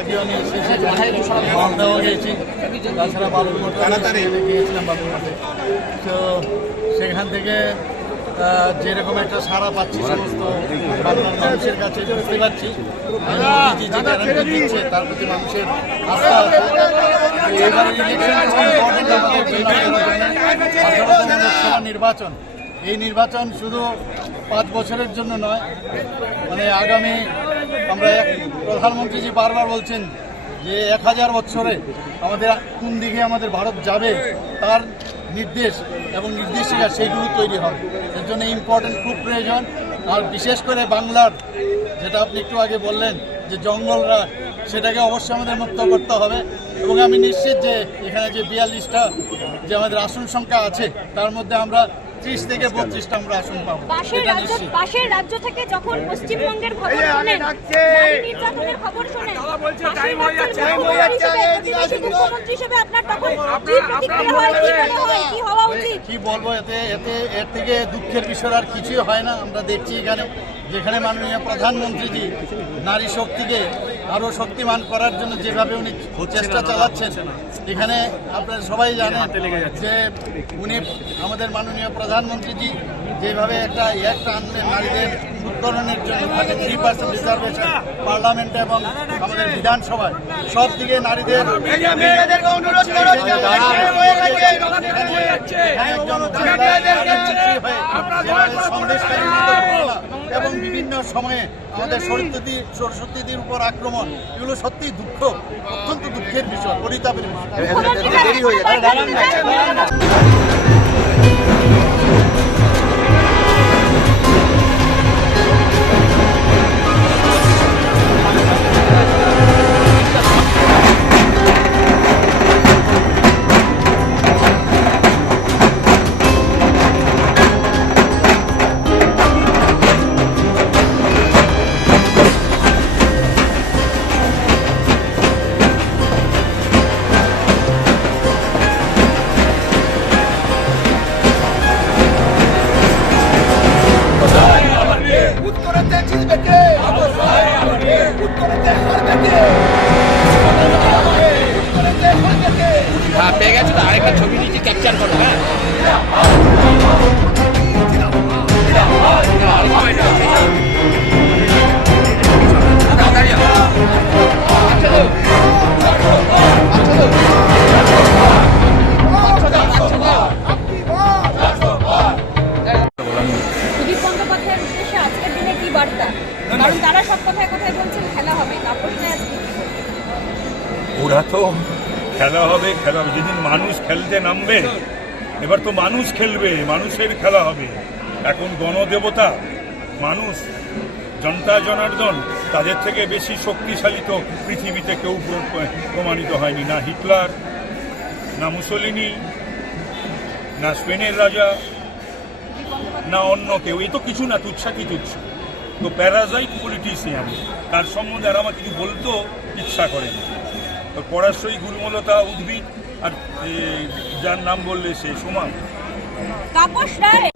আগে আমি এসেছি, মালদাও গিয়েছি, তাছাড়া বাবুরঘাটে গিয়েছিলাম বাবুরঘাটে। তো সেখান থেকে যেরকম একটা সাড়া পাচ্ছি সমস্ত বাংলার মানুষের কাছে, বুঝতে পারছি মোদিজি যে গ্যারান্টি দিচ্ছে তার প্রতি মানুষের আস্থা আছে। এবারে লোকসভা নির্বাচন, এই নির্বাচন শুধু 5 বছরের জন্য নয়, মানে আগামী আমরা প্রধানমন্ত্রীজি বারবার বলছেন যে 1000 বছরে আমাদের কোন দিকে আমাদের ভারত যাবে তার নির্দেশ এবং নির্দেশিকা সেইগুলো তৈরি হবে। এর জন্য ইম্পর্টেন্ট খুব প্রয়োজন। আর বিশেষ করে বাংলার, যেটা আপনি একটু আগে বললেন যে জঙ্গলরা, সেটাকে অবশ্যই আমাদের মুক্ত করতে হবে। এবং আমি নিশ্চিত যে এখানে যে 42টা যে আমাদের আসন সংখ্যা আছে তার মধ্যে আমরা 30 থেকে 32টা আমরা আসন পাবো। পাশের রাজ্য থেকে যখন পশ্চিমবঙ্গের খবর শোনেন, নির্যাতনের খবর শোনেন, মুখ্যমন্ত্রী হিসেবে আপনার তখন কি প্রতিক্রিয়া হয়, কি হওয়া উচিত? কি বলবো, এর থেকে দুঃখের বিষয় আর কিছুই হয় না। আমরা দেখছি এখানে যেখানে মাননীয় প্রধানমন্ত্রীজি নারী শক্তিকে আরও শক্তিমান করার জন্য যেভাবে উনি চেষ্টা চালাচ্ছেন, এখানে আপনারা সবাই জানেন যে উনি আমাদের মাননীয় প্রধানমন্ত্রীজি যেভাবে একটা আনলেন নারীদের উত্তরণের জন্য, 3% রিজার্ভেশন পার্লামেন্টে এবং আমাদের বিধানসভায় সব দিকে নারীদের এবং বিভিন্ন সময়ে আমাদের সরস্বতীদের উপর আক্রমণ, এগুলো সত্যি দুঃখ, অত্যন্ত দুঃখের বিষয়, পরিতাপের বিষয়। পেয়ে গেছে তো, আরেকটা ছবি নিচে ক্যাপচার করো। হ্যাঁ, সুদীপ বন্দ্যোপাধ্যায়ের উদ্দেশ্যে আজকের দিনে কি বার্তা? কারণ তারা সব কথায় কথায় বলছেন খেলা হবে, তারপর ওরা তো খেলা হবে যেদিন মানুষ খেলতে নামবে, এবার তো মানুষ খেলবে, মানুষের খেলা হবে। এখন গণদেবতা মানুষ, জনতা জনার্দন, তাদের থেকে বেশি শক্তিশালী তো পৃথিবীতে কেউ প্রমাণিত হয়নি। না হিটলার, না মুসোলিনি, না স্পেনের রাজা, না অন্য কেউ। এই তো কিছু না, তুচ্ছাতি তুচ্ছ। তো প্যারাজাইট পলিটিশিয়ান, তার সম্বন্ধে আর আমার কিছু বলতেও ইচ্ছা করে না। পরাশয়ী গুলমলতা উদ্ভিদ, আর যার নাম বললে সে সমান। তাপস রায়।